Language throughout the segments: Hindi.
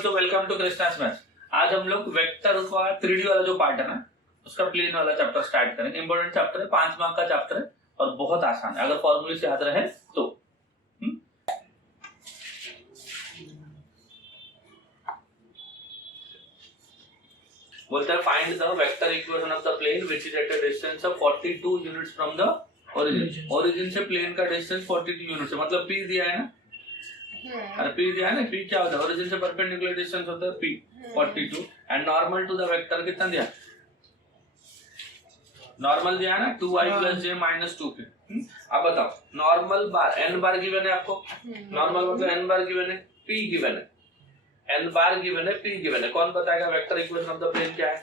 बच्चों, वेलकम टू कृष्णास मैथ्स। आज हम लोग वेक्टर का 3D वाला जो पार्ट है ना, उसका प्लेन वाला चैप्टर स्टार्ट करेंगे। इंपॉर्टेंट चैप्टर है, 5 मार्क का चैप्टर है और बहुत आसान है अगर फॉर्मूले से याद रहे तो। बोलता है find the vector equation of the plane which is at a distance of 42 units from the origin. Origin से प्लेन का डिस्टेंस 42 यूनिट्स है, मतलब p दिया है ना। अरे p दिया है ना, p क्या होता है? ओरिजिन से परपेंडिकुलर डिस्टेंस होता है p 42 and normal to the vector कितना दिया? नॉर्मल दिया है ना 2i + j - 2k। अब बताओ, normal bar n bar given है आपको, नॉर्मल मतलब n बार गिवन है, p गिवन है, n बार गिवन है, p गिवन है। कौन बताएगा vector equation of the plane क्या है?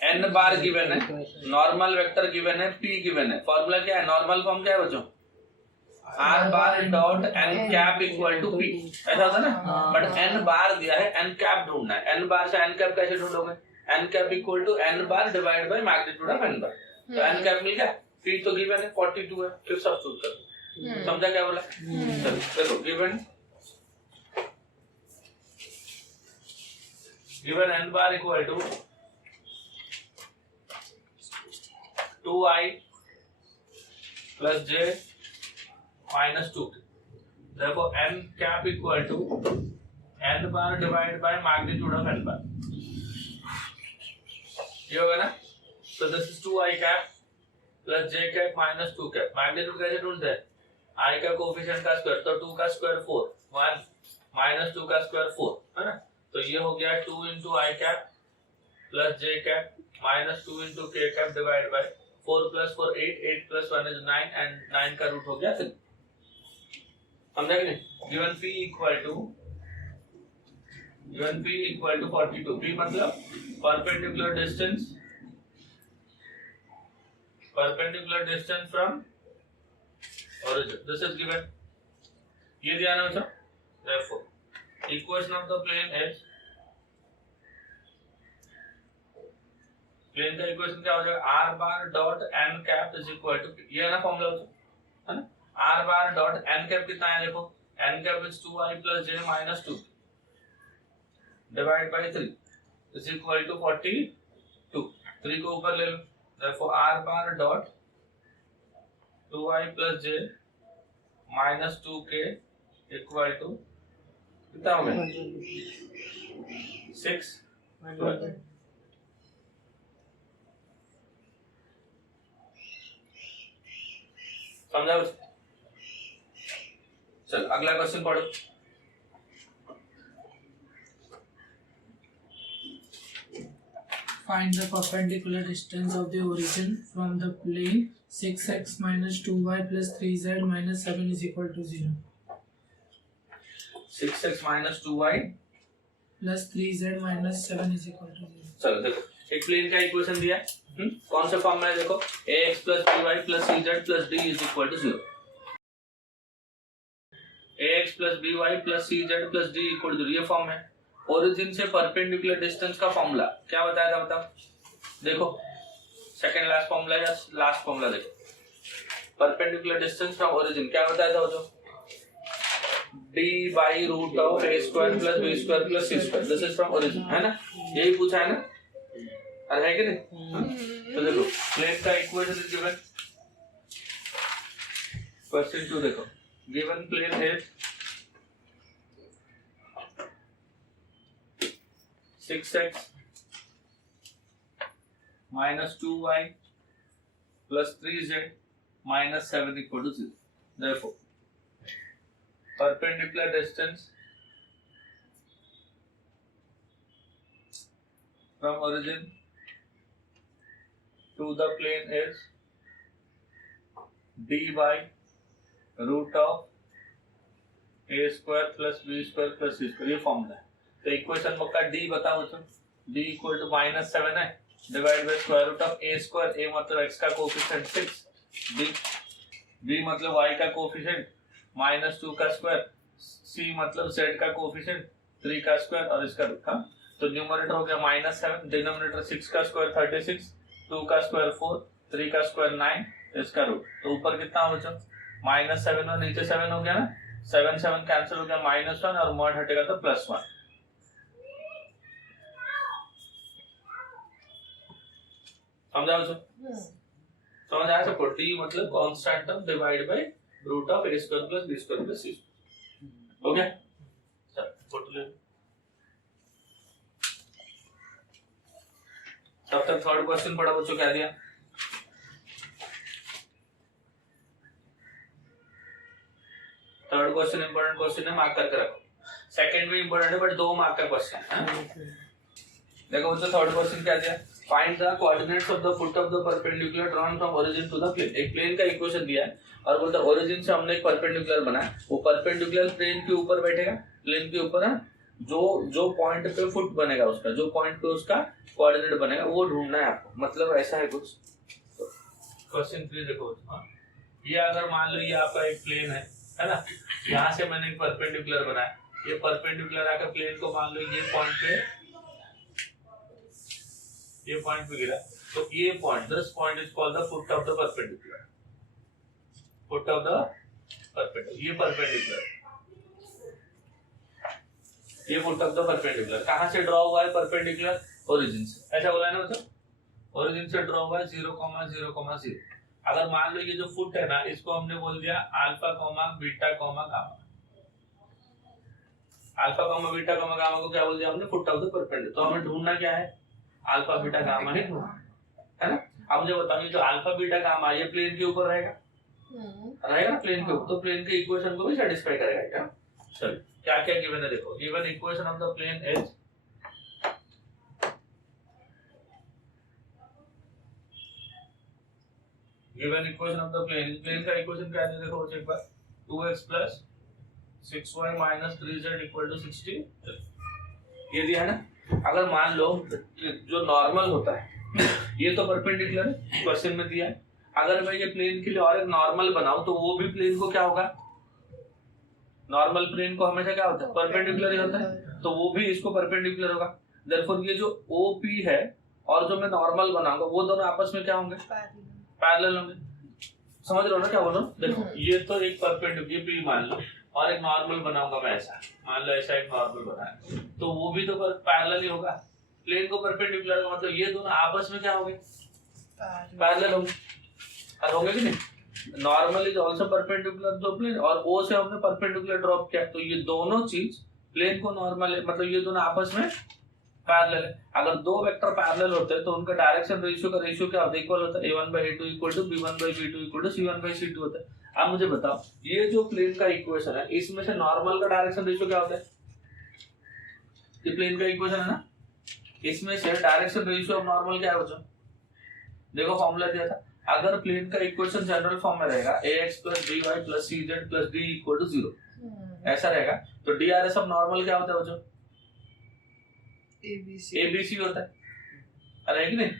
n बार गिवन है, नॉर्मल वेक्टर गिवन है, p गिवन है। फॉर्मूला क्या है? नॉर्मल फॉर्म क्या है बच्चों? r bar dot n cap equal to p, ऐसा होता है ना। बट n बार दिया है, n कैप ढूंढना है। n बार से n कैप कैसे ढूंढोगे? n cap equal to n bar divide by magnitude of n bar. तो n कैप मिल गया, p तो गिवन है 42 है, फिर सब्स्टिट्यूट कर दो। समझा क्या बोला? चलो देखो, given n bar equal to 2i + j - 2k। देखो n cap equal to n bar divide by magnitude of n bar, ये होगा ना। तो this is 2i cap + j cap - 2 cap. Magnitude कैसे ढूंढते हैं? i का कोएफिशिएंट का स्क्वायर, तो 2 का स्क्वायर 4, 1 - 2 का स्क्वायर 4 है ना। तो ये हो गया 2 * i cap + j cap - 2 * k cap divide by 4 + 4 8, 8 + 1 is 9 and 9 का रूट हो गया 3। समझा कि नहीं? Given p equal to 42। p मतलब perpendicular distance from origin, this is given. ये दिया ना बच्चों। Therefore equation of the plane is, plane का इक्वेशन क्या हो जाएगा? r bar dot n cap is equal to, ये है ना फॉर्मूला है ना। r bar dot n cap कितना है? देखो n cap is 2i + j - 2 divide by 3 is equal to 42। 3 को ऊपर ले लो, therefore r bar dot 2i + j - 2k equal to कितना हो गया? 6। समझा? चल अगला क्वेश्चन पढ़ो। Find the perpendicular distance of the origin from the plane 6x - 2y + 3z - 7 is equal to 0. 6x - 2y + 3z - 7 is equal to 0. चलो देखो, एक प्लेन का इक्वेशन दिया है, कौन से फॉर्म में है? देखो ax + by + cz + d is equal to 0। ax + by + cz + d equal to 0, ये फॉर्म है। ओरिजिन से परपेंडिकुलर डिस्टेंस का फॉर्मूला क्या बताया था? बताओ। देखो सेकंड लास्ट फॉर्मूला या लास्ट फॉर्मूला देखो। परपेंडिकुलर डिस्टेंस फ्रॉम ओरिजिन क्या बताया था? जो d/√of a² + b² + c², this is from origin, है ना। यही पूछा है ना, अरे है कि नहीं? तो देखो प्लेन का इक्वेशन इज गिवन। क्वेश्चन 2 देखो, given plane is 6x - 2y + 3z - 7 equal to 0. Therefore, perpendicular distance from origin to the plane is d/√of a² + b² + c², ये फॉर्मूला है। तो इक्वेशन का d बताओ बच्चों। d इक्वल टू -7 है divide by √of a²। a मतलब x का कोएफिशिएंट 6, b मतलब y का कोएफिशिएंट -2 का स्क्वायर, c मतलब z का कोएफिशिएंट 3 का स्क्वायर और इसका रूट। हाँ, तो न्यूमरेटर हो गया -7, डिनोमिनेटर 6 का स्क्वायर 36, 2 का स्क्वायर 4, 3 का स्क्वायर 9, इसका रूट। तो ऊपर कितना हो बच्चों? -7 और नीचे 7 हो गया ना। 7 7 कैंसिल हो गया, -1 और मॉड हटेगा तो +1। समझा बच्चों? समझ आया सबको? टी मतलब constant term divide by root of a square plus b square plus c। हो गया? चल फोटो ले। तब तक थर्ड क्वेश्चन पढ़ा बच्चों, क्या दिया? थर्ड क्वेश्चन इंपॉर्टेंट क्वेश्चन है, मार्क करके रखो। सेकंड भी इंपॉर्टेंट है बट 2 मार्क का क्वेश्चन है। देखो बच्चों थर्ड क्वेश्चन क्या दिया? Find the coordinates of the foot of the perpendicular drawn from origin to the plane. एक प्लेन का इक्वेशन दिया है और बोलता है ओरिजिन से हमने एक परपेंडिकुलर बनाया, वो परपेंडिकुलर प्लेन के ऊपर बैठेगा, प्लेन के ऊपर है, जो पॉइंट पे फुट बनेगा उसका, जो पॉइंट पे उसका कोऑर्डिनेट बनेगा वो ढूंढना है आपको। मतलब ऐसा है कुछ। क्वेश्चन 3 देखो। ये अगर मान लो ये आपका एक प्लेन है ना, यहाँ से मैंने एक परपेंडिकुलर बनाया, ये परपेंडिकुलर आकर प्लेन को मान लो ये पॉइंट पे गिरा, तो ये point, this point is called the foot of the perpendicular. Foot of the perpendicular, ये परपेंडिकुलर, ये फुट ऑफ द परपेंडिकुलर कहां से ड्रॉ हुआ है? परपेंडिकुलर ओरिजिन से। ऐसा बोला है ना मतलब, ओरिजिन से ड्रॉ हुआ है 0,0,0। अगर मान लो ये जो फुट है ना, इसको हमने बोल दिया alpha, beta, gamma. Alpha, beta, gamma को क्या बोल दिया हमने? Foot of the perpendicular. तो हमें ढूंढना क्या है? अल्फा, बीटा, गामा ही ढूंढना है ना। अब मुझे बताइए जो अल्फा, बीटा, गामा ये प्लेन के ऊपर रहेगा, रहेगा प्लेन के ऊपर, तो प्लेन के इक्वेशन को भी सेटिस्फाई करेगा क्या? चलो क्या क्या गिवन है देखो। Given equation of the plane is given equation of the plane, plane का इक्वेशन क्या है देखो एक बार। 2x plus 6y minus 3z equal to 60 ये दिया है ना। अगर मान लो जो नॉर्मल होता है ये तो परपेंडिकुलर क्वेश्चन में दिया है, अगर मैं ये प्लेन के लिए और एक नॉर्मल बनाऊं तो वो भी प्लेन को क्या होगा? नॉर्मल प्लेन को हमेशा क्या होता है? परपेंडिकुलर ही होता है, तो वो भी इसको परपेंडिकुलर होगा। देयरफॉर ये जो OP है और जो मैं नॉर्मल बनाऊंगा वो दोनों आपस में क्या होंगे? पैरेलल होंगे। समझ रहे हो ना क्या बोल रहा हूँ? देखो ये तो एक परपेंडिकुलर P मान लो और एक नॉर्मल बनाऊंगा मैं, ऐसा मान लो, ऐसा एक नॉर्मल बनाया तो वो भी तो पैरेलल ही होगा। प्लेन को परपेंडिकुलर का मतलब ये दोनों आपस में क्या होंगे? पैरेलल होंगे। होंगे कि नहीं? Normal is also perpendicular to plane और O से हमने परपेंडिकुलर ड्रॉप किया, तो ये दोनों चीज प्लेन को नॉर्मल है, मतलब ये दोनों आपस में पैरेलल है। अगर दो वेक्टर पैरेलल होते हैं तो उनका डायरेक्शन रेशियो का रेशियो क्या होता है? इक्वल होता है। a1/a2 equal to b1/b2 equal to c1/c2 होता है। अब मुझे बताओ ये जो प्लेन का इक्वेशन है इसमें से नॉर्मल का डायरेक्शन रेशियो क्या होता है? ये प्लेन का इक्वेशन है ना, इसमें से डायरेक्शन रेशियो ऑफ नॉर्मल क्या है बच्चों? देखो फॉर्मूला दिया था, अगर प्लेन का इक्वेशन जनरल फॉर्म में रहेगा ax + by + cz + d = 0 ऐसा रहेगा, तो DRS ऑफ नॉर्मल क्या होता है बच्चों? ABC होता है, अरे कि नहीं?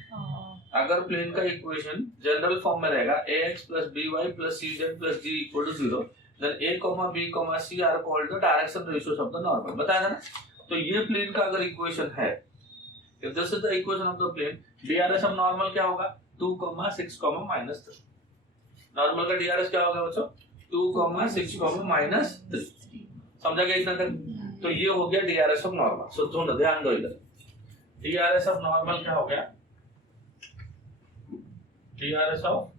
अगर प्लेन का इक्वेशन जनरल फॉर्म में रहेगा ax + by + cz + d = 0 then a, b, c are called the direction ratios of the normal. बताया था ना। तो ये प्लेन का अगर इक्वेशन है, if this is the equation of the plane, DRS of normal क्या होगा? 2, 6, -3। नॉर्मल का DRS क्या होगा बच्चों? 2, 6, -3। समझा गया इतना तक? तो ये हो गया DRS ऑफ नॉर्मल। सो दोनों ध्यान दो इधर, DRS ऑफ नॉर्मल क्या हो गया? DRS ऑफ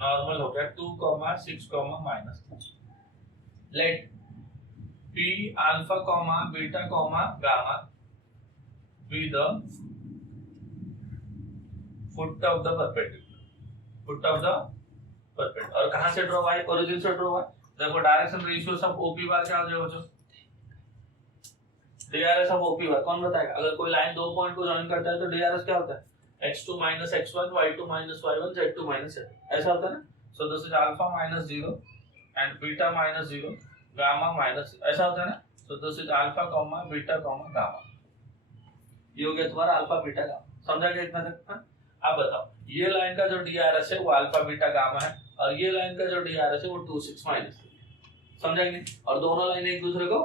नॉर्मल हो गया 2, 6, -3। Let P alpha, beta, gamma be the foot of the perpendicular, foot of the perpendicular। और कहां से ड्रॉ हुआ है? ओरिजिन से ड्रॉ हुआ है। देखो डायरेक्शन रेशियोस ऑफ OP बार क्या हो जाएगा बच्चों? DRS ऑफ OP बार कौन बताएगा? अगर कोई लाइन दो पॉइंट को जॉइन करता है तो DRS क्या होता है? x2 - x1 y2 - y1 z2 - z, ऐसा होता है ना। सो this is alpha -0 and beta -0 gamma minus, ऐसा होता है ना। सो this is alpha, beta, gamma. ये हो गया तुम्हारा अल्फा, बीटा, गामा। समझा गया इतना तक? हाँ? अब बताओ ये लाइन का जो DRS है वो अल्फा, बीटा, गामा है और ये लाइन का जो DRS है वो 2, 6, -3। समझा कि नहीं? और दोनों लाइन एक दूसरे को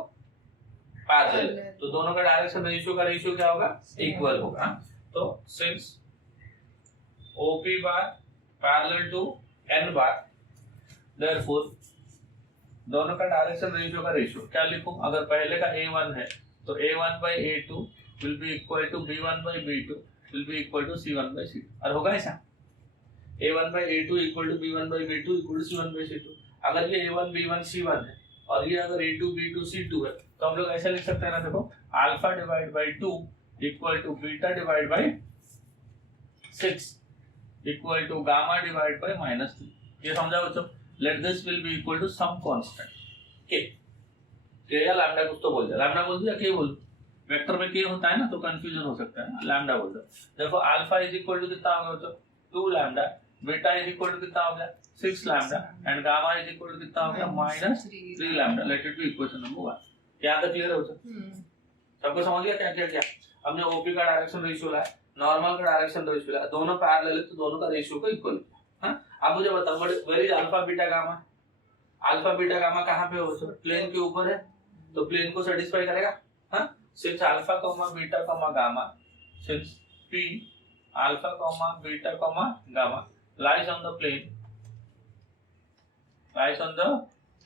पैरेलल, तो दोनों का डायरेक्शन रेशियो का रेशियो क्या होगा? इक्वल होगा। तो since OP bar parallel to N bar, therefore दोनों का डायरेक्शन रेशियो का रेशियो क्या लिखूं? अगर पहले का a1 है तो a1 by a2 will be equal to b1 by b2 will be equal to c1 by c2। और होगा ऐसा a1 by a2 equal to b1 by b2 equal to c1 by c2। अगर ये a1 b1 c1 है और ये अगर a2 b2 c2 है तो हम लोग ऐसा लिख सकते हैं ना, देखो alpha divide by 2 equal to beta divide by 6 equal to gamma divide by -3। ये समझा बच्चों? Let this will be equal to some constant K या लैम्डा कुछ तो बोल दे, लैम्डा बोल दिया के बोल, वेक्टर में के होता है ना तो कंफ्यूजन हो सकता है ना, लैम्डा बोल दो। देखो अल्फा इज इक्वल टू कितना हो गया बच्चों? 2 lambda, beta is equal to कितना हो गया? 6 lambda and gamma is equal to कितना हो गया? -3 lambda. Let it be equation number 1। क्या तक क्लियर हो बच्चों? सबको समझ गया क्या क्या क्या? हमने ओपी का डायरेक्शन रेशियो लाया, नॉर्मल का डायरेक्शन रेशियो लाया, दोनों पैरेलल है तो दोनों का रेशियो को इक्वल। हां अब मुझे बताओ where is alpha beta gamma? Alpha beta gamma कहां पे हो? प्लेन के ऊपर है तो प्लेन को सेटिस्फाई करेगा। हां since alpha comma beta comma gamma, since p alpha comma beta comma gamma lies on the plane, lies on the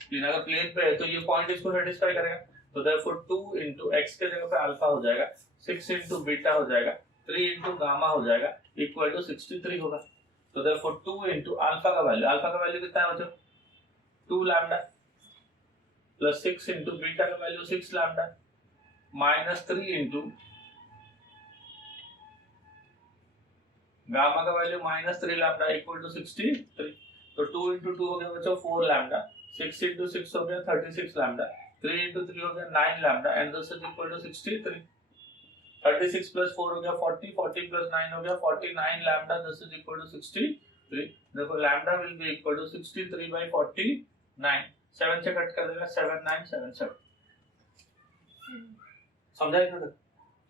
plane, अगर प्लेन पे है तो ये पॉइंट इसको सेटिस्फाई करेगा। तो देयरफॉर 2 into x के जगह पे अल्फा हो जाएगा, 6 into बीटा हो जाएगा, 3 into गामा हो जाएगा इक्वल टू 63 होगा। तो देयरफॉर 2 into अल्फा का वैल्यू कितना है बच्चों? 2 लैम्डा प्लस 6 into बीटा का value 6 lambda minus 3 into gamma का वैल्यू -3 लैम्डा इक्वल टू 63। तो 2 into 2 हो गया बच्चों 4 लैम्डा, 6 into 6 हो गया 36 लैम्डा, 3 into 3 हो गया 9 lambda and this is equal to 63। 36 plus 4 हो गया 40, 40 plus 9 हो गया 49 lambda, this is equal to 63। देखो lambda will be equal to 63 by 49, 7 से कट कर देगा 7977। समझा इतना?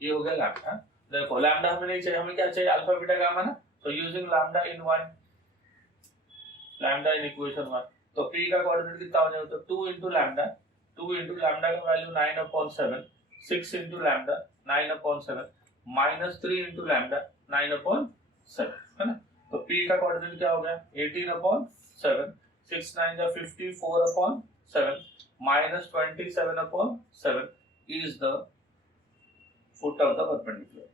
ये हो गया लैम्डा। देखो लैम्डा हमें नहीं चाहिए, हमें क्या चाहिए? अल्फा बीटा गामा ना। तो using lambda in 1, lambda in equation 1, तो p का कोऑर्डिनेट कितना हो जाएगा? तो 2 into लैम्डा, 2 into लैम्डा का value 9/7, 6 into lambda 9/7 minus 3 into lambda 9/7 है ना। तो p का कोऑर्डिनेट क्या हो गया? 18/7, 6 9 जा 50, 4/7 minus 27/7 is the foot of the perpendicular।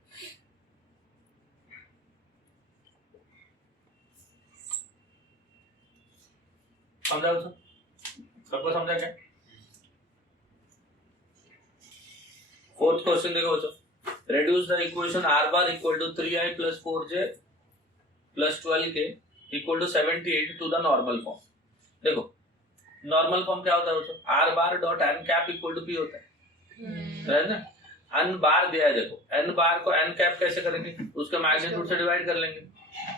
समझा बच्चों? सबको समझा क्या? फोर्थ क्वेश्चन देखो बच्चों, reduce the equation r bar equal to 3i plus 4j plus 12k equal to 78 to the normal form। देखो नॉर्मल फॉर्म क्या होता है बच्चों? r bar dot n cap equal to p होता है ना। n बार दिया है, देखो n बार को n कैप कैसे करेंगे? उसके मैग्नीट्यूड से डिवाइड कर लेंगे,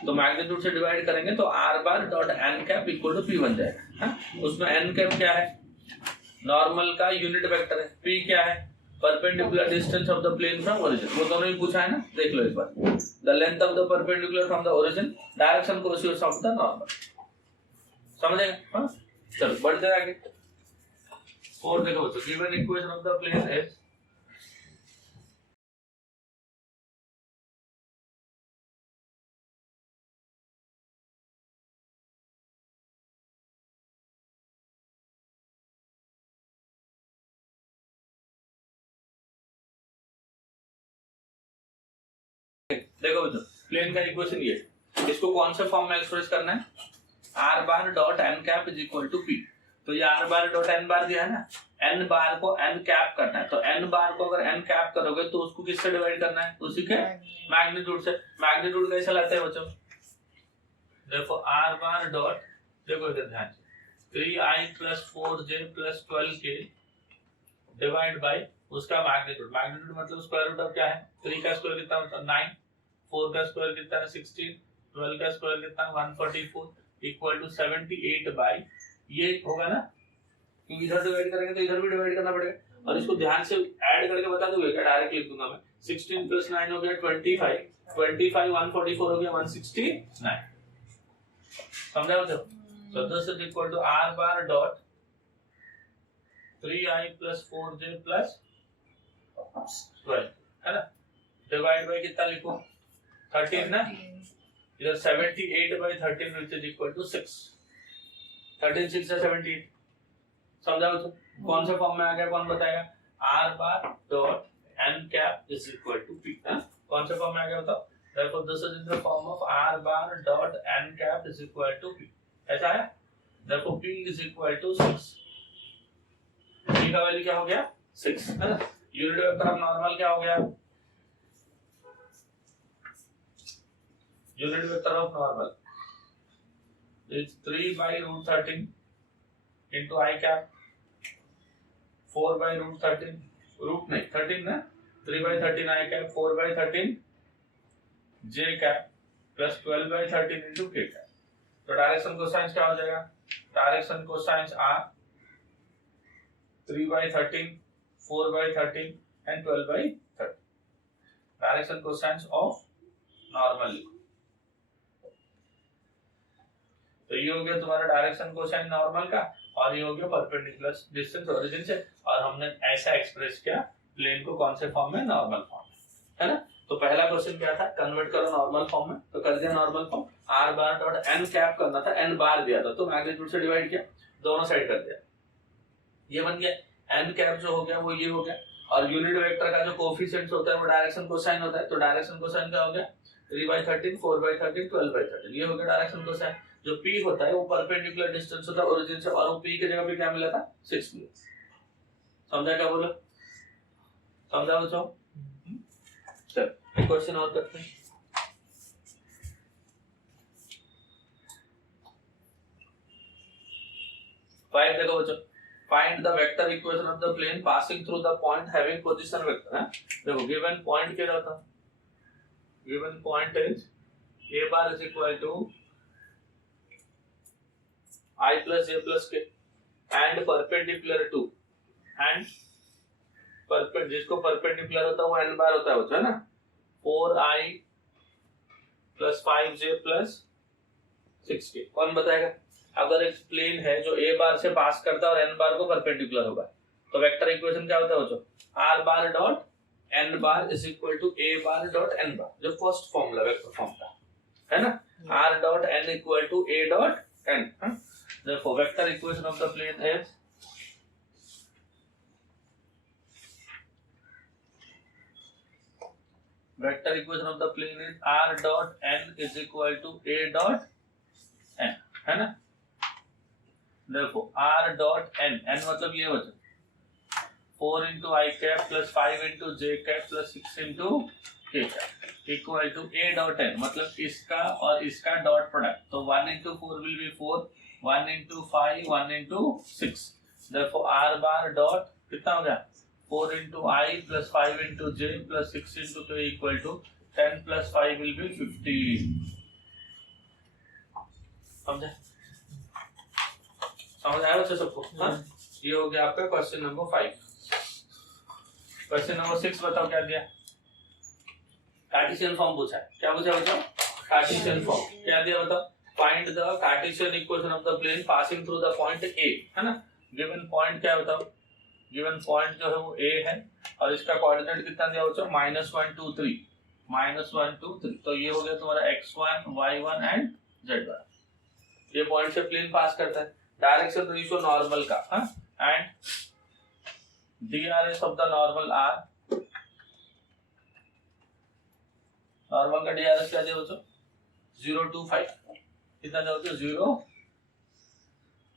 तो मैग्नीट्यूड से डिवाइड करेंगे तो r bar dot n cap equal to p बन जाएगा। उसमें n कैप क्या है? नॉर्मल का यूनिट वेक्टर है, p क्या है? Perpendicular distance of the plane from origin. वो दोनों ही पूछा है ना, देख लो एक बार। The length of the perpendicular from the origin, direction coefficient of the normal. समझेगा? हां चलो बढ़ते हैं आगे। और देखो तो given equation of the plane is, देखो बच्चों प्लेन का इक्वेशन ये है, इसको कौन से फॉर्म में एक्सप्रेस करना है? r bar dot n cap is equal to p। तो ये r bar dot n bar दिया है ना, n बार को n कैप करना है, तो n बार को अगर n कैप करोगे तो उसको किससे डिवाइड करना है? उसी के मैग्नीट्यूड से। मैग्नीट्यूड कैसे लाते हैं बच्चों? देखो r बार डॉट, देखो इधर ध्यान से, 3i plus 4j plus 12k divide by उसका मैग्नीट्यूड। मैग्नीट्यूड मतलब स्क्वायर रूट ऑफ क्या है? 3 का स्क्वायर कितना होता है? 9, 4 का स्क्वायर कितना है? 16, 12 का स्क्वायर कितना है? 144 इक्वल टू 78 बाय, ये होगा ना, क्योंकि इधर डिवाइड करेंगे तो इधर भी डिवाइड करना पड़ेगा। और इसको ध्यान से ऐड करके बता दोगे क्या? डायरेक्ट लिख दूंगा मैं। 16 प्लस 9 हो गया 25, 25 144 हो गया 169। समझा बच्चों? So this is equal to r bar dot 3i plus 4j plus 12 है ना, डिवाइड बाय कितना लिखो? 13 ना, इधर 78 by 13 which is equal to 6। 13 6 है 78, समझा बच्चों? कौन से फॉर्म में आ गया, कौन बताएगा? R bar dot N cap is equal to P. कौन से फॉर्म में आ गया बताओ? therefore this is in the form of r bar dot n cap is equal to p। ऐसा है, therefore p is equal to 6। p का वैल्यू क्या हो गया? 6 है ना। यूनिट वेक्टर ऑफ नॉर्मल क्या हो गया? Unit vector of normal is 3 by root 13 into I cap 4 by root 13 root नहीं 13 ना 3 by 13 I cap 4 by 13 J cap plus 12 by 13 into K cap। तो डायरेक्शन कोसाइंस क्या हो जाएगा? Direction cosines R 3 by 13 4 by 13 and 12 by 13। Direction cosines of normal. तो ये हो गया तुम्हारा डायरेक्शन कोसाइन नॉर्मल का, और ये हो गया परपेंडिकुलर डिस्टेंस ओरिजिन से, और हमने ऐसा एक्सप्रेस किया प्लेन को कौन से फॉर्म में? नॉर्मल फॉर्म में, है ना। तो पहला क्वेश्चन क्या था? कन्वर्ट करो नॉर्मल फॉर्म में, तो कर दिया normal form. R bar dot N cap करना था, एन बार दिया था तो मैग्नीट्यूड से डिवाइड किया, दोनों साइड कर दिया, ये बन गया। एन कैप जो हो गया वो ये हो गया, और यूनिट वेक्टर का जो कोफिशिएंट्स होता है वो डायरेक्शन कोसाइन होता है, तो डायरेक्शन कोसाइन क्या हो गया? 3 by 13 4 by 13 12 by 13, ये हो गया डायरेक्शन कोसाइन। जो p होता है वो परपेंडिकुलर डिस्टेंस होता है ओरिजिन से, और वो p की जगह पे क्या मिला था? 6 मिला। समझा क्या बोला? समझा बच्चों? चल एक क्वेश्चन और करते हैं। फाइंड देखो बच्चों, find the vector equation of the plane passing through the point having position vector है। देखो गिवन पॉइंट क्या रहता है? Given point is a bar is equal to I plus j plus k and perpendicular to and जिसको परपेंडिकुलर होता है वो n बार होता है ना, 4i plus 5j plus 6k। कौन बताएगा? अगर एक प्लेन है जो a बार से पास करता है और n बार को परपेंडिकुलर होगा, तो वेक्टर इक्वेशन क्या होता है बच्चों? r bar dot n bar is equal to a bar dot n bar, जो फर्स्ट फॉर्मूला वेक्टर फॉर्म का है ना। r dot n equal to a dot n। Therefore, vector equation of the plane is r dot n is equal to a dot n, है ना। Therefore, r dot n, n मतलब ये बचा 4 into I cap plus 5 into j cap plus 6 into k cap equal to a dot n, मतलब इसका और इसका डॉट प्रोडक्ट, तो 1 into 4 will be 4, 1 into 5 1 into 6। Therefore r bar dot कितना हो गया? 4 into I plus 5 into j plus 6 into k equal to 10 plus 5 will be 15। समझे? समझ आया बच्चों सबको? हाँ, ये हो गया आपका क्वेश्चन नंबर 5। क्वेश्चन नंबर 6 बताओ क्या दिया? कार्टेशियन फॉर्म पूछा है। क्या पूछा बताओ? Cartesian form. क्या दिया बताओ? Find the Cartesian equation of the plane passing through the point A, है ना। गिवन पॉइंट क्या बताओ? गिवन पॉइंट जो है वो A है, और इसका कोऑर्डिनेट कितना दिया बच्चों? -1 2 3, -1 2 3। तो ये हो गया तुम्हारा x1 y1 एंड z1। ये पॉइंट से प्लेन पास करता है। डायरेक्शन रेशियो नॉर्मल का, हाँ, and DRS of the normal R। Normal का DRS क्या दिया बच्चों? 0 2 5। कितना जाओ तो 0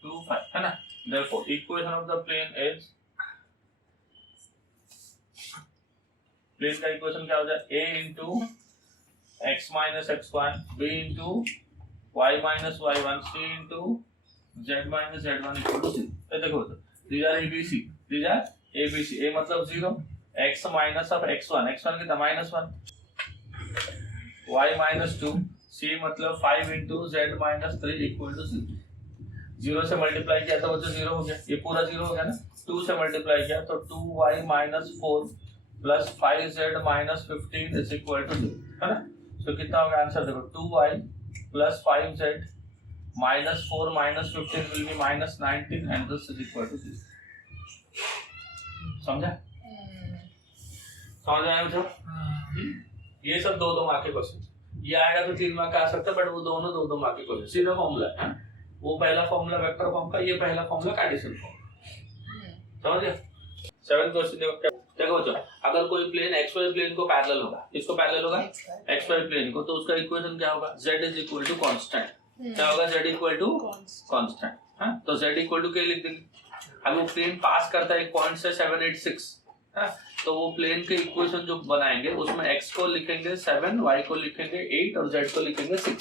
2 5, है ना। Therefore, equation of the plane is, plane का इक्वेशन क्या हो जाए? a into x minus x1, b into y minus y1, c into z minus z1 equal to 0। ये देखो तो these are ABC, these are ABC। a मतलब 0, x minus of x1, x1 कितना? -1, y minus 2, c मतलब 5 into z minus 3 equal to 0। 0 से मल्टीप्लाई किया तो वो तो 0 हो गया, ये पूरा 0 हो गया ना। 2 से मल्टीप्लाई किया तो 2y minus 4 plus 5z minus 15 is equal to 0, है ना। तो कितना होगा आंसर? देखो 2y plus 5z minus 4 minus 15 will be minus 19 and this is equal to 0। समझा? समझ आया मुझे? ये सब 2 मार्क के क्वेश्चन, ये आएगा तो 3 मार्क का आ सकता है, बट वो दोनों 2 मार्क के क्वेश्चन। सीधा फॉर्मूला है, वो पहला फॉर्मूला वेक्टर फॉर्म का, ये पहला फॉर्मूला कार्टेशियन फॉर्म। समझ गया? 7 क्वेश्चन देखो बच्चों, अगर कोई प्लेन XY प्लेन को पैरेलल होगा, किसको पैरेलल होगा? XY प्लेन को, तो उसका इक्वेशन क्या होगा? Z is equal to constant. क्या होगा? Z equal to constant. हाँ, तो Z इक्वल टू क्या लिख देंगे? अब वो प्लेन पास करता है एक पॉइंट से 7, 8, 6, हाँ, तो वो प्लेन के इक्वेशन जो बनाएंगे उसमें x को लिखेंगे 7, y को लिखेंगे 8 और z को लिखेंगे 6।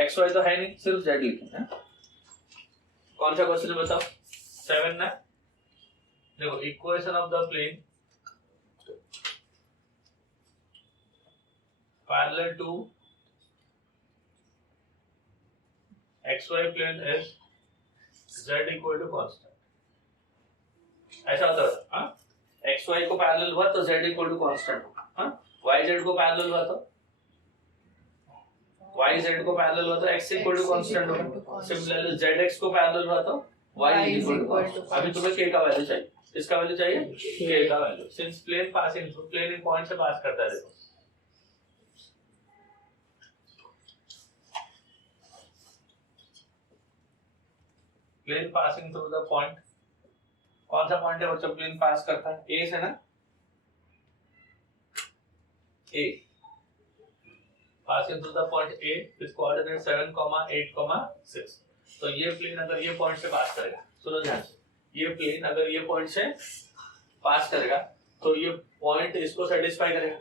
x y तो है नहीं, सिर्फ z लिखेंगे। कौन सा क्वेश्चन है बताओ? 7 ना। देखो, equation of the plane parallel to xy plane is z equal to constant. ऐसा होता है, हाँ? XY को पैरेलल हुआ तो Z इक्वल टू कांस्टेंट, हाँ? YZ को पैरेलल हुआ तो YZ को पैरेलल हुआ तो X इक्वल टू कांस्टेंट होगा। सिमिलरली ZX को पैरेलल हुआ तो Y इक्वल टू। अभी तुम्हें K का वैल्यू चाहिए, किसका वैल्यू चाहिए? K का value. Since plane passing through, plane इन पॉइंट से पास करता है। देखो plane passing through the point, कौन सा पॉइंट है बच्चों प्लेन पास करता है? ए से ना, a passing through the point A with coordinate 7, 8, 6। तो ये प्लेन अगर ये पॉइंट से पास करेगा, सुनो ध्यान से, ये प्लेन अगर ये पॉइंट से पास करेगा तो ये पॉइंट इसको सेटिस्फाई करेगा,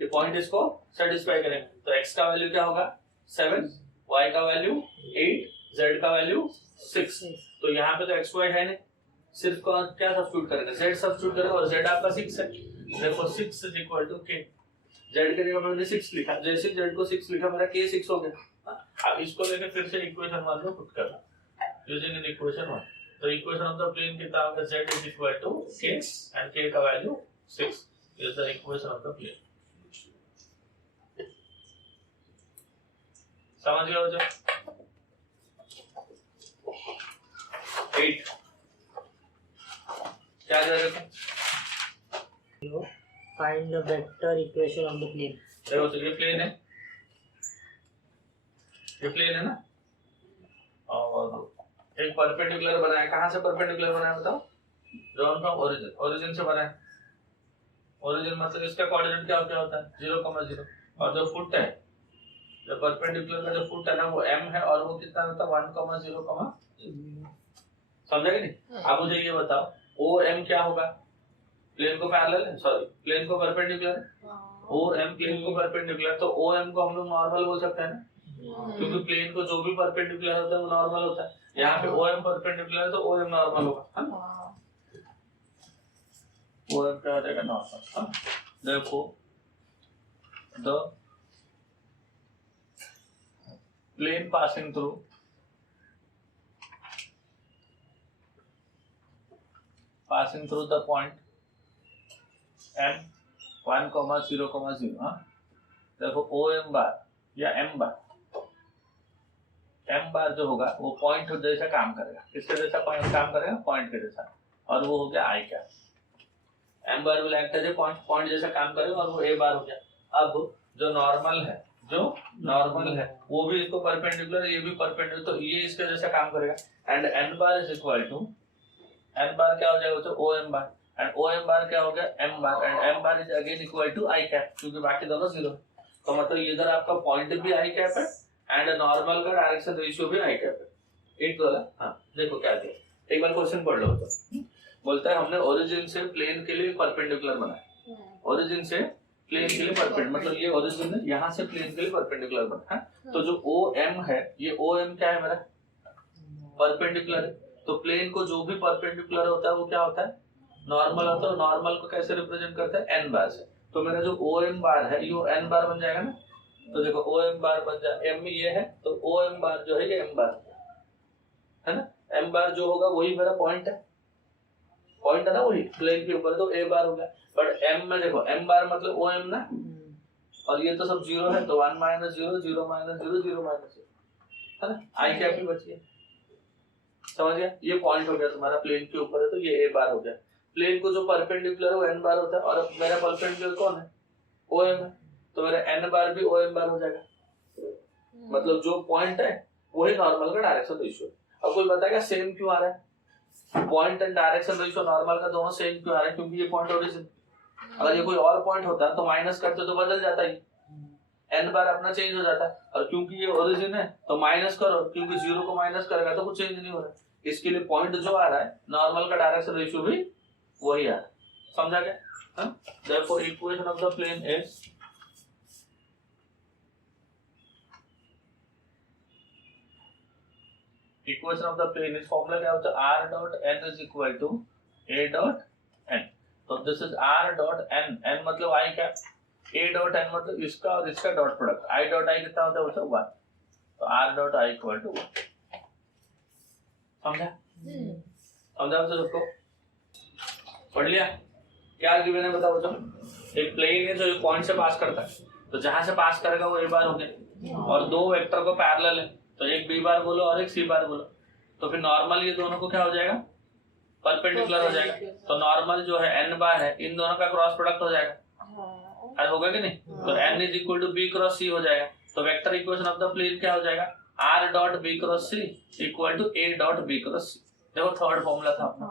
ये पॉइंट इसको सेटिस्फाई करेगा। तो x का वैल्यू क्या होगा? 7, y का वैल्यू 8, z का वैल्यू 6। तो यहाँ पे तो xy है नहीं, सिर्फ क्या सब्स्टिट्यूट करेंगे? z सब्स्टिट्यूट करेंगे और z आपका 6 है। देखो 6 is equal to k, z के जगह मैंने 6 लिखा, जैसे z को 6 लिखा मेरा k 6 हो गया। अब इसको लेके फिर से इक्वेशन 1 में पुट करना यूजिंग इन इक्वेशन 1। तो इक्वेशन ऑफ द प्लेन कितना होगा? z is equal to k and k का value 6 is the equation of the plane. समझ गए बच्चों? 8 क्या दे रहे थे? Find the vector equation of the plane. देखो तो ये प्लेन है, ये प्लेन है ना, और एक परपेंडिकुलर बनाया। कहाँ से परपेंडिकुलर बनाया बताओ? ड्रॉन फ्रॉम ओरिजिन, ओरिजिन से बनाया। ओरिजिन मतलब इसका कोऑर्डिनेट क्या होता है? 0,0। और जो फुट है, जो परपेंडिकुलर का जो फुट है ना, वो m है और वो कितना होता है? 1,0,0। समझा कि नहीं? अब मुझे ये बताओ OM क्या होगा? प्लेन को पैरेलल है, सॉरी प्लेन को परपेंडिकुलर है। OM प्लेन को परपेंडिकुलर, तो OM को हम लोग नॉर्मल बोल सकते हैं ना, क्योंकि प्लेन को जो भी परपेंडिकुलर होता है वो नॉर्मल होता है। यहाँ पे OM परपेंडिकुलर है तो OM नॉर्मल होगा। OM क्या हो जाएगा? नॉर्मल। देखो the plane passing through the point M 1,0,0, हाँ? देखो OM बार या M बार जो होगा वो पॉइंट जैसा काम करेगा। किसके जैसा पॉइंट काम करेगा? पॉइंट के जैसा, और वो हो गया I cap. M bar will act as a point जैसा काम करेगा और वो A बार हो गया। अब जो नॉर्मल है वो भी इसको परपेंडिकुलर, ये भी परपेंडिकुलर, तो ये इसके जैसा काम करेगा। And N bar is equal to, N bar क्या हो जाएगा? तो OM bar, and OM bar क्या हो गया? M bar, and M bar is again equal to I cap, क्योंकि बाकी दोनों 0 है। तो मतलब इधर आपका पॉइंट भी I कैप है एंड नॉर्मल का डायरेक्शन रेशियो भी I कैप है। एक वाला, हाँ देखो क्या दिया, एक बार क्वेश्चन पढ़ लो। तो बोलता है हमने ओरिजिन से प्लेन के लिए परपेंडिकुलर बनाया, ओरिजिन से प्लेन के लिए परपेंडिकुलर, मतलब ये ओरिजिन है, यहाँ से प्लेन के लिए परपेंडिकुलर बना है। तो जो OM है, ये OM क्या है मेरा? परपेंडिकुलर है। तो प्लेन को जो भी परपेंडिकुलर होता है वो क्या होता है? नॉर्मल होता है। नॉर्मल को कैसे रिप्रेजेंट करते हैं? N बार से। तो मेरा जो OM बार है ये N बार बन जाएगा ना। तो देखो OM बार बन जाए, M ये है तो OM बार जो है ये M बार है ना। M बार जो होगा वही मेरा पॉइंट है, पॉइंट है ना, वही प्लेन के ऊपर, तो A बार हो गया। बट M में देखो M बार मतलब OM ना, और ये तो सब 0 है, तो 1 - 0, 0 - 0, 0 - 0 है ना। I कैप ही बची है। समझ गया? ये पॉइंट हो गया तुम्हारा, प्लेन के ऊपर है तो ये A बार हो गया। प्लेन को जो परपेंडिकुलर है वो N बार होता है, और मेरा परपेंडिकुलर कौन है? OM है, तो मेरा N बार भी OM बार हो जाएगा। मतलब जो पॉइंट है वही नॉर्मल का डायरेक्शन रेशियो। अब कोई बताएगा सेम क्यों आ रहा है? Point and direction ratio normal का दोनों सेम क्यों आ रहा है? क्योंकि ये पॉइंट ओरिजिन, अगर ये कोई और पॉइंट होता तो माइनस करते तो बदल जाता ही, n बार अपना चेंज हो जाता है। और क्योंकि ये ओरिजिन है तो माइनस करो, क्योंकि 0 को माइनस करेगा तो कुछ चेंज नहीं हो रहा है। इसके लिए पॉइंट जो आ रहा है नॉर्मल का डायरेक्शन रेशियो भी वही आ रहा है। समझा क्या? Therefore equation of the plane is equation of the plane is formula क्या होता है? r dot n is equal to a dot n। तो this is r dot n, n मतलब i cap, a dot n मतलब इसका और इसका dot product, i dot i कितना होता है? होता है 1। तो r dot i equal to 1। समझा? समझा बच्चों सबको? पढ़ लिया? क्या गिवन है बताओ बच्चों? एक प्लेन है जो एक पॉइंट से पास करता है, तो जहां से पास करेगा वो a बार हो गया, और दो वेक्टर को पैरेलल है तो एक b बार बोलो और एक c बार बोलो, तो फिर नॉर्मल ये दोनों को क्या हो जाएगा? परपेंडिकुलर हो जाएगा। तो नॉर्मल जो है n बार है, इन दोनों का क्रॉस प्रोडक्ट हो जाएगा। अरे होगा कि नहीं? तो n is equal to b cross c हो जाएगा। तो vector equation of the plane क्या हो जाएगा? r dot b cross c equal to a dot b cross c। देखो थर्ड फॉर्मूला था अपना,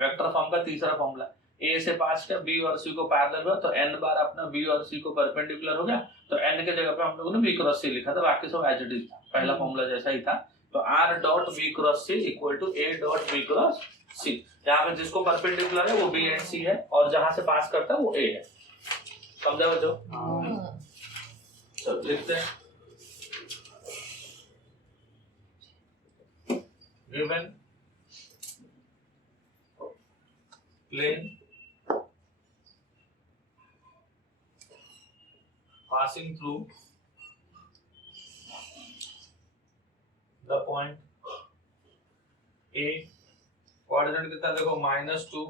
वेक्टर फॉर्म का तीसरा फॉर्मूला। a से पास किया, b और c को पैरेलल हुआ तो n बार अपना b और c को परपेंडिकुलर हो गया, तो n के जगह पे हम लोगों ने b क्रॉस c लिखा था, बाकी सब एज इट इज था, पहला फॉर्मूला जैसा ही था। तो r dot b cross c equal to a dot b cross c। यहाँ पे जिसको परपेंडिकुलर है वो b एंड c है, और जहां से पास करता है वो a है। समझा बच्चों? चलो लिखते हैं। Given plane passing through the point A, coordinate कितना देखो -2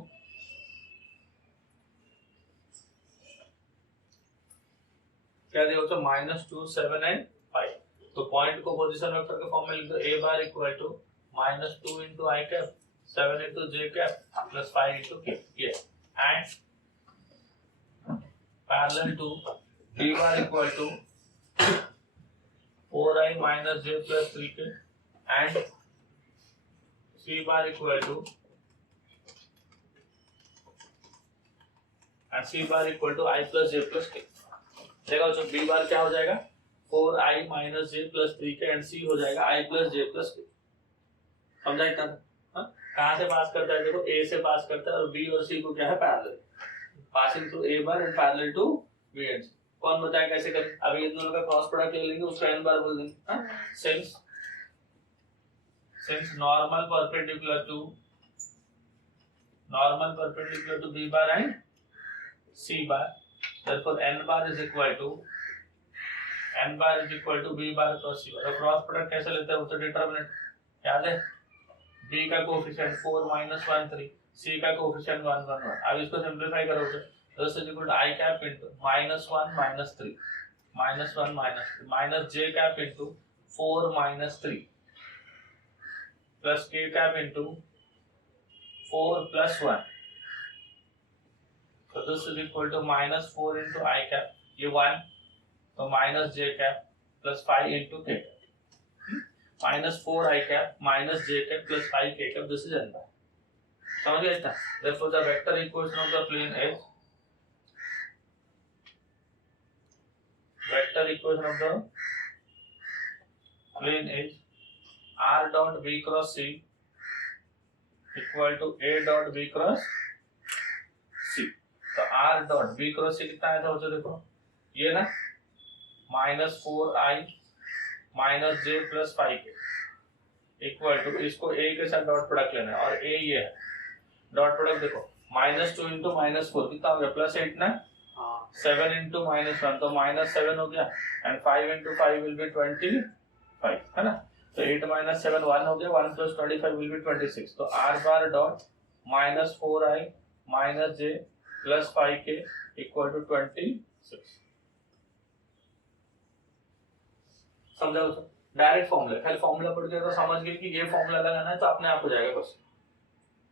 क्या देखो तो -2 7 एंड 5। तो पॉइंट को पोजीशन वेक्टर के फॉर्म में लिख दो, a bar equal to -2 into i cap 7 into j cap plus 5 into k, ये and parallel to b bar equal to 4i minus j plus 3k and c bar equal to i plus j plus k। देखो तो b बार क्या हो जाएगा? 4i minus j plus 3k and c हो जाएगा i plus j plus k। समझा इतना? कहाँ से पास करता है? देखो a से पास करता है और b और c को क्या है? Parallel, passing through a bar and parallel to b and c। कौन बताया कैसे करें? अभी इन दोनों का क्रॉस प्रोडक्ट ले लेंगे, उसका n बार बोल देंगे। Since normal perpendicular to b bar and c bar, therefore n bar is equal to b bar cross c bar. Cross product कैसे लेते हैं? वो तो डिटरमिनेंट याद है, b का कोएफिशिएंट 4 - 1 3, c का कोएफिशिएंट 1 1 1। अब इसको सिंपलीफाई करो तो this is equal to i cap into -1 - 3 -1 - 3 minus j cap into 4 - 3 plus k cap into 4 plus 1। So this is equal to -4 into i cap, ये 1, तो minus j cap plus 5 into k cap, -4 i cap minus j cap plus 5 k cap, this is n bar। समझ गए इतना? Therefore the vector equation of the plane is vector equation of the plane is r dot b cross c equal to a dot b cross c। तो r dot b cross c कितना आया था बच्चों? देखो ये ना -4i minus j plus 5k equal to, इसको a के साथ डॉट प्रोडक्ट लेना है, और a ये है डॉट प्रोडक्ट। देखो -2 into -4 कितना हो गया? +8 ना, 7 into -1 तो -7 हो गया, एंड 5 into 5 will be 25 है ना। तो 8 - 7 1 हो गया, 1 + 25 will be 26। तो r bar dot -4i minus j plus 5k equal to 26। समझा? डायरेक्ट फॉर्मूला, खाली फॉर्मूला पढ़ के तो समझ गए कि ये फॉर्मूला लगाना है तो अपने आप हो जाएगा बस।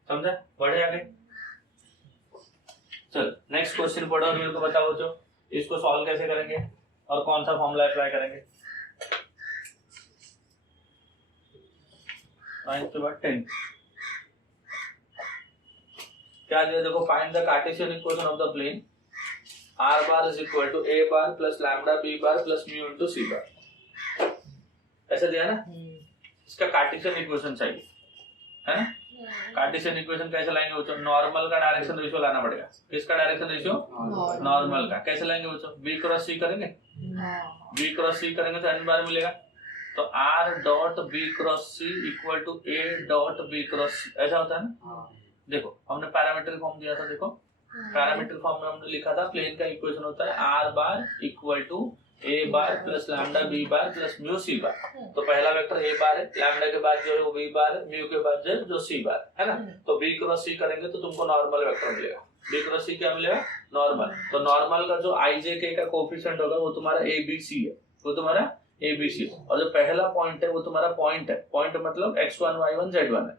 समझा? बढ़े आगे। चल नेक्स्ट क्वेश्चन पढ़ो और मेरे को बताओ जो इसको सॉल्व कैसे करेंगे और कौन सा फॉर्मूला अप्लाई करेंगे। 9 के बाद 10 क्या दिया देखो, find the Cartesian equation of the plane r bar is equal to a bar plus lambda b bar plus mu into c bar, ऐसा दिया ना। इसका कार्टेशियन इक्वेशन चाहिए, है ना। कार्टेशियन इक्वेशन कैसे लाएंगे बच्चों, नॉर्मल का डायरेक्शन रेशियो लाना पड़ेगा। किसका डायरेक्शन रेशियो, नॉर्मल का। कैसे लाएंगे बच्चों, b क्रॉस c करेंगे, b क्रॉस c करेंगे तो n बार मिलेगा, तो r dot b cross c equal to a dot b cross c, ऐसा होता है ना। देखो हमने पैरामीट्रिक फॉर्म दिया था, देखो पैरामीट्रिक फॉर्म में हमने लिखा था प्लेन का इक्वेशन होता है r bar equal to a bar plus lambda b bar plus mu c bar. तो पहला वेक्टर a बार है, लैम्डा के बाद जो है वो b बार है, म्यू के बाद जो c बार है ना। तो b क्रॉस c करेंगे तो तुमको नॉर्मल वेक्टर मिलेगा। b क्रॉस c क्या मिलेगा, नॉर्मल। तो नॉर्मल का जो ijk का कोफिशिएंट होगा वो तुम्हारा abc है, वो तुम्हारा abc। और जो पहला पॉइंट है वो तुम्हारा पॉइंट है, पॉइंट मतलब x1 y1 z1 है,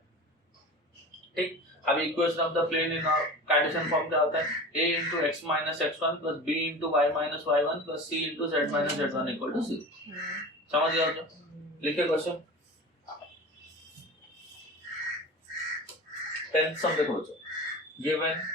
ठीक। अब equation of the plane in Cartesian form क्या होता है, a into x minus x1 plus b into y minus y1 plus c into z minus z1 equal to c। समझ गए आप? लिखे क्वेश्चन 10th सम देखो बच्चों, गिवन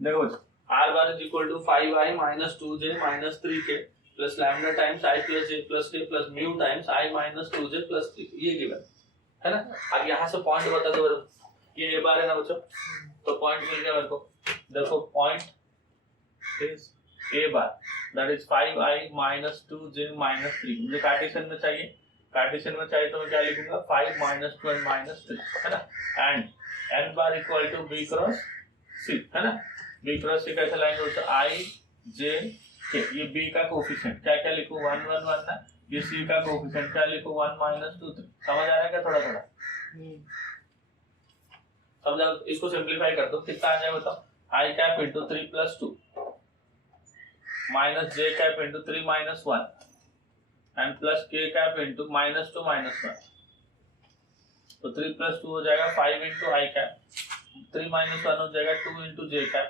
देखो r bar is equal to 5i minus 2j minus 3k plus lambda times i plus j plus k plus mu times i minus 2j plus 3, ये गिवन है ना। अब यहाँ से पॉइंट बता दो, ये a बार है ना बच्चों, तो पॉइंट मिल गया मेरे को। देखो point is a bar that is 5i minus 2j minus 3। मुझे कार्टेशियन में चाहिए, कार्टेशियन में चाहिए तो मैं क्या लिखूंगा, 5 minus 2 and minus 3 है ना। And n bar equal to b cross c है ना। b क्रॉस c कैसे लाएंगे दोस्तों, i j k, ये b का कोफिशिएंट क्या क्या लिखूं, 1 1 1 ना, ये c का कोफिशिएंट क्या लिखूं, 1 minus 2 3। समझ आ रहा है क्या, थोड़ा थोड़ा समझा। इसको सिंपलीफाई कर दो, कितना आ जाएगा बताओ, i cap into 3 plus 2 minus j cap into 3 minus 1 and plus k cap into minus 2 minus 1। तो 3 plus 2 हो जाएगा 5 into i कैप, 3 minus 1 हो जाएगा 2 into j cap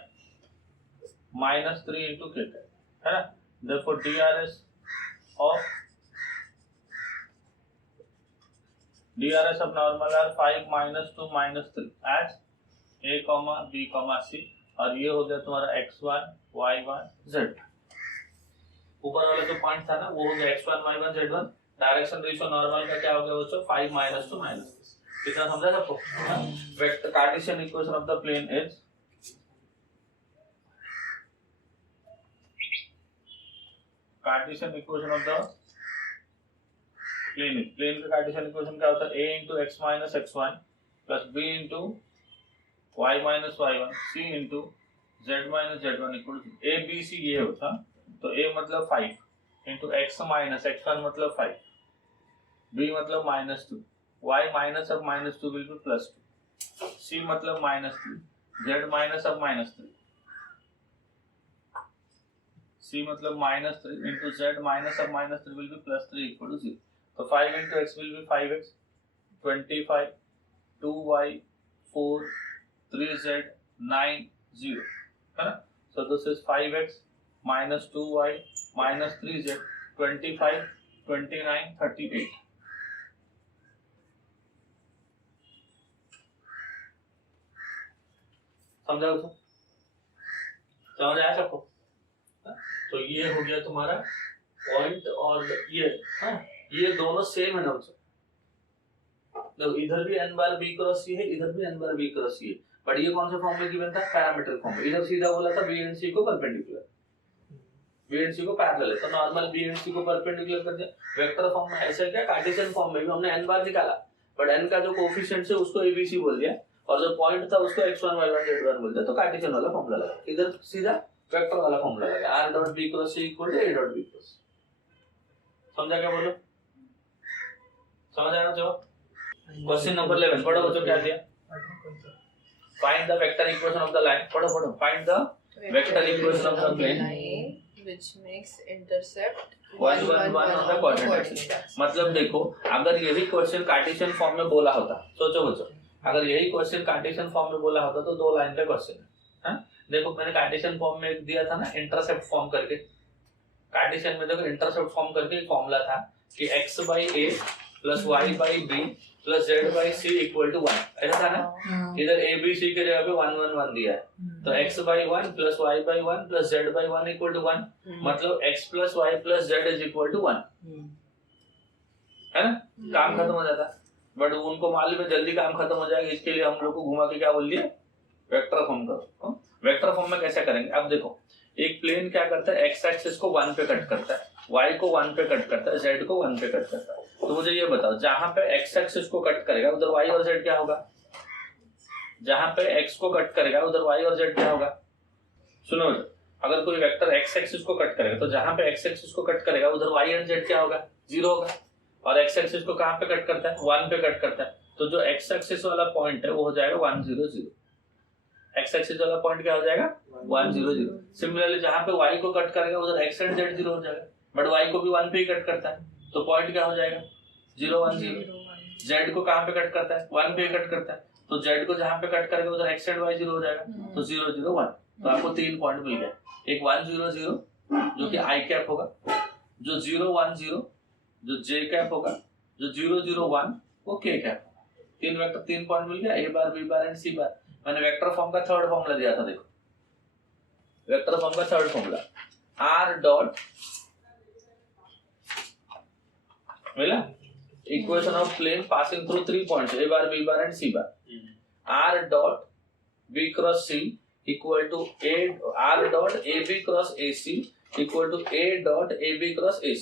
minus 3 into k cap, है ना। therefore DRS of normal are 5 minus 2 minus 3 as a b c, और ये हो गया तुम्हारा x1 y1 z। ऊपर वाला जो पॉइंट था ना वो हो गया x1 y1 z1। Direction ratio normal का क्या हो गया बच्चों, 5 minus 2 minus 3। कितना समझा सबको। Vector Cartesian equation of the plane is Cartesian equation of the plane is, plane का कार्टेशियन इक्वेशन क्या होता है, a into x minus x1 plus b into y minus y1 c into z minus z1 equal to a b c। ये होता तो a मतलब 5 into x minus x1 मतलब 5, b मतलब -2, y minus of -2 will be +2, c मतलब -3, z minus of -3, c मतलब -3 into z minus of -3 will be +3 equal to 0। तो 5 into x will be 5x, 25, 2y, 4, 3z, 9, 0 है ना। So this is 5x minus 2y minus 3z, 25, 29, 38। समझा उसको, समझ आया सबको। तो ये हो गया तुम्हारा पॉइंट, और ये दोनों सेम है ना बच्चों। देखो इधर भी n बार b क्रॉस c है, इधर भी n बार b क्रॉस c है, बट ये कौन से फॉर्म में गिवन था, पैरामीट्रिक फॉर्म में। इधर सीधा बोला था b एंड c को परपेंडिकुलर, b एंड c को पैरेलल है, तो नॉर्मल b एंड c को परपेंडिकुलर कर दिया। वेक्टर फॉर्म में ऐसा क्या, कार्टेशियन फॉर्म में भी हमने n बार निकाला, बट n का जो कोएफिशिएंट है उसको abc बोल दिया, और जो पॉइंट था उसको x1 y1 z1 बोल दिया। तो कार्टेशियन वाला फॉर्मूला लगा, इधर सीधा वेक्टर वाला फॉर्मूला लगा, r dot b cross c equal to a dot b cross. समझा क्या बोलो, समझ आया जो। क्वेश्चन नंबर 11 पढ़ो बच्चों क्या दिया, find the vector equation of the line, पढ़ो पढ़ो, find the vector equation of the plane which makes intercept 1 1 1 on the coordinate axis। मतलब देखो, अगर यही क्वेश्चन कार्टेशियन फॉर्म में बोला होता, सोचो बच्चों, अगर यही क्वेश्चन कार्टेशियन फॉर्म में बोला होता तो 2 लाइन का क्वेश्चन है। देखो मैंने कार्टेशियन फॉर्म में दिया था ना, इंटरसेप्ट फॉर्म करके। कार्टेशियन में देखो इंटरसेप्ट फॉर्म करके एक फॉर्मूला था कि x by a plus y by b plus z by c equal to 1, ऐसा था ना। इधर a b c के जगह पे 1 1 1 दिया है, तो x by 1 plus y by 1 plus z by 1 equal to 1, मतलब x plus y plus z is equal to 1, है ना। काम खत्म हो जाता, बट उनको मालूम है जल्दी काम खत्म हो जाएगा, इसके लिए हम लोग को घुमा के क्या बोल दिया, वेक्टर फॉर्म करो। वेक्टर फॉर्म में कैसे करेंगे, अब देखो एक प्लेन क्या करता है, x एक्सिस को 1 पे कट करता है, y को 1 पे कट करता है, z को 1 पे कट करता है। तो मुझे ये बताओ, जहां पे x एक्सिस को कट करेगा उधर y और z क्या होगा, जहां पे x को कट करेगा उधर y और z क्या होगा। सुनो, अगर कोई वेक्टर x एक्सिस को कट करेगा तो जहां पे x एक्सिस को कट करेगा उधर y और z क्या होगा, 0 होगा। और x एक्सिस को कहां पे कट करता है, 1 पे कट करता है, तो जो x एक्सिस वाला पॉइंट है वो हो जाएगा 1 0 0। x एक्सिस वाला पॉइंट क्या हो जाएगा, 1 0 0। सिमिलरली जहां पे y को कट करेगा उधर x एंड z 0 हो जाएगा, बट y को भी 1 पे ही कट करता है, तो पॉइंट क्या हो जाएगा, 0 1 0। z को कहां पे कट करता है, 1 पे ही कट करता है, तो z को जहां पे कट करेगा उधर x एंड y 0 हो जाएगा, तो 0 0 1। तो आपको 3 पॉइंट मिल गए, एक 1 0 0 जो कि i कैप होगा, जो 0 1 0 जो j कैप होगा, जो 0 0 1 वो k कैप होगा। 3 वेक्टर 3 पॉइंट मिल गया, a bar b bar and c bar. मैंने वेक्टर फॉर्म का थर्ड फॉर्मूला दिया था, देखो वेक्टर फॉर्म का थर्ड फॉर्मूला r डॉट मिला, equation of plane passing through 3 points a bar b bar and c bar. r dot b cross c equal to a, r dot ab cross ac equal to a dot ab cross ac।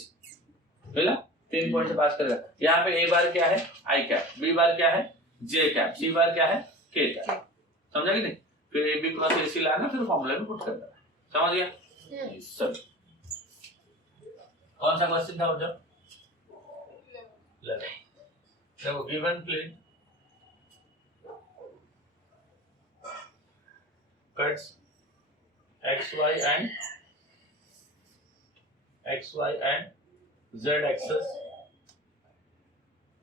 मिला, 3 पॉइंट से पास करेगा। यहाँ पे a बार क्या है, i कैप, b बार क्या है, j कैप, c बार क्या है, k कैप। समझा कि नहीं, फिर ab क्रॉस ac लाना, फिर फॉर्मूला में पुट करना। समझ गया सब। कौन सा क्वेश्चन था बच्चों, देखो given plane cuts xy and z axis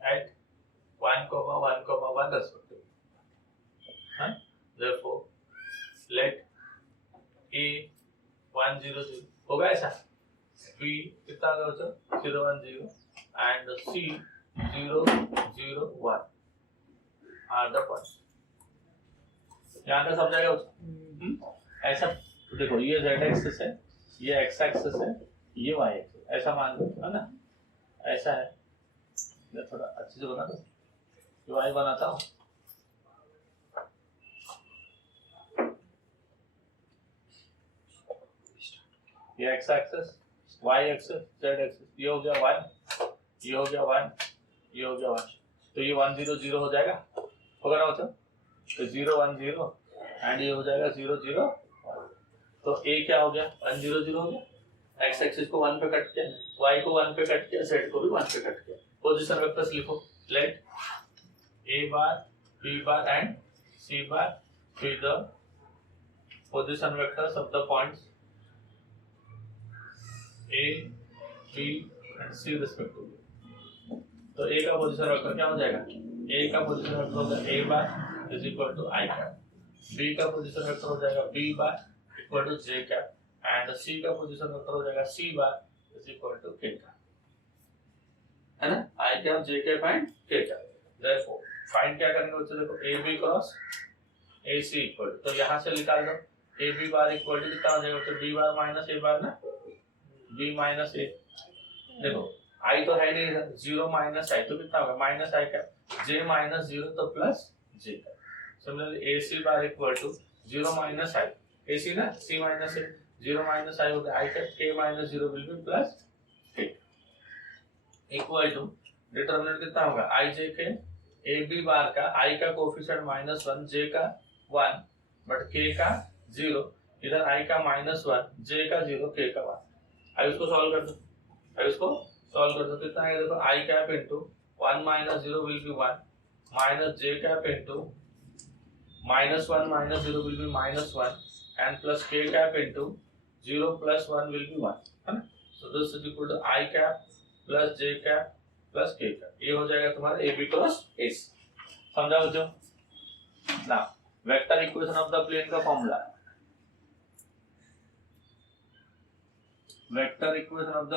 at 1, 1, 1 respectively. Therefore, let a 1 0 0 होगा ऐसा, b कितना होगा बच्चों, 0 1 0 and c 0 0 1 are the points। यहाँ तक समझाएगा ऐसा। तो देखो ये z एक्सिस है, ये x एक्सिस है, ये y एक्सिस, ऐसा मान लो, है ना, ऐसा है। मैं थोड़ा अच्छे से बना दो, जो y बनाता हूँ। ये x axis, y axis, z axis, ये हो गया 1, ये हो गया 1, ये हो गया 1, तो ये 1 0 0 हो जाएगा, होगा ना बच्चों। तो 0 1 0 एंड ये हो जाएगा 0 0 1। तो a क्या हो गया, 1 0 0 हो गया, x एक्सिस को 1 पे कट किया, y को 1 पे कट किया, z को भी 1 पे कट किया। पोजीशन वेक्टर्स लिखो, let a bar b bar and c bar be the position vectors of the points a b and c respectively. तो a का पोजीशन वेक्टर क्या हो जाएगा, a का पोजीशन वेक्टर होगा a bar is equal to i cap, b का पोजीशन वेक्टर हो जाएगा b bar equal to j cap and c का पोजीशन वेक्टर हो जाएगा c bar is equal to k cap, है ना, i cap j cap and k cap. Therefore find क्या करेंगे बच्चों, देखो ab क्रॉस ac इक्वल, तो यहां से निकाल दो ab बार इक्वल टू कितना हो जाएगा बच्चों, b बार माइनस a बार ना, b माइनस a। देखो i तो है नहीं इधर, 0 माइनस i तो कितना होगा, minus i cap, j minus 0 तो plus j cap. Similarly, AC bar equal to 0 minus I. AC ना, C minus A, 0 minus I हो गया I cap, K minus 0 will be plus K. Equal to determinant कितना होगा, I J K, AB बार का I का कोफिशिएंट -1, J का 1, बट K का 0, इधर I का -1, J का 0, K का 1। अब इसको सॉल्व कर दो, कितना है देखो, I cap into 1 minus 0 will be 1 minus J cap into -1 minus 0 will be -1 and plus k cap into 0 plus 1 will be 1 है ना. So this is equal to I cap plus j cap plus k cap. ये हो जाएगा तुम्हारा AB क्रॉस AC. समझा बच्चों? ना vector equation of the plane का फॉर्मूला है. Vector equation of the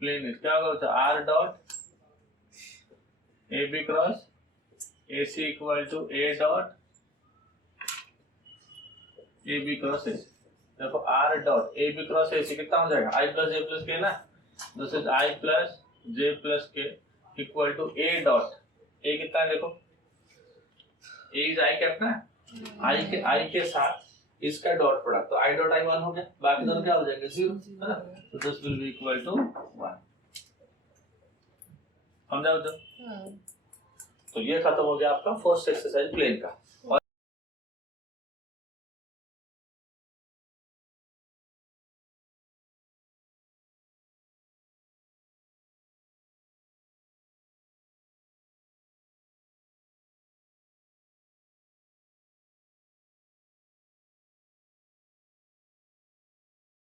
plane is क्या होगा बच्चों? R dot AB cross AC equal to A dot AB cross AC. देखो R dot AB cross AC कितना हो जाएगा? I plus J plus K ना. This is I plus J plus K equal to A dot. A कितना है देखो? A इज I कैप ना. I के साथ इसका डॉट प्रोडक्ट तो I डॉट I 1 हो गया. बाकी दोनों क्या हो जाएंगे? 0 है ना. तो this will be equal to 1. समझा बच्चों? तो ये खत्म हो गया आपका फर्स्ट एक्सरसाइज प्लेन का.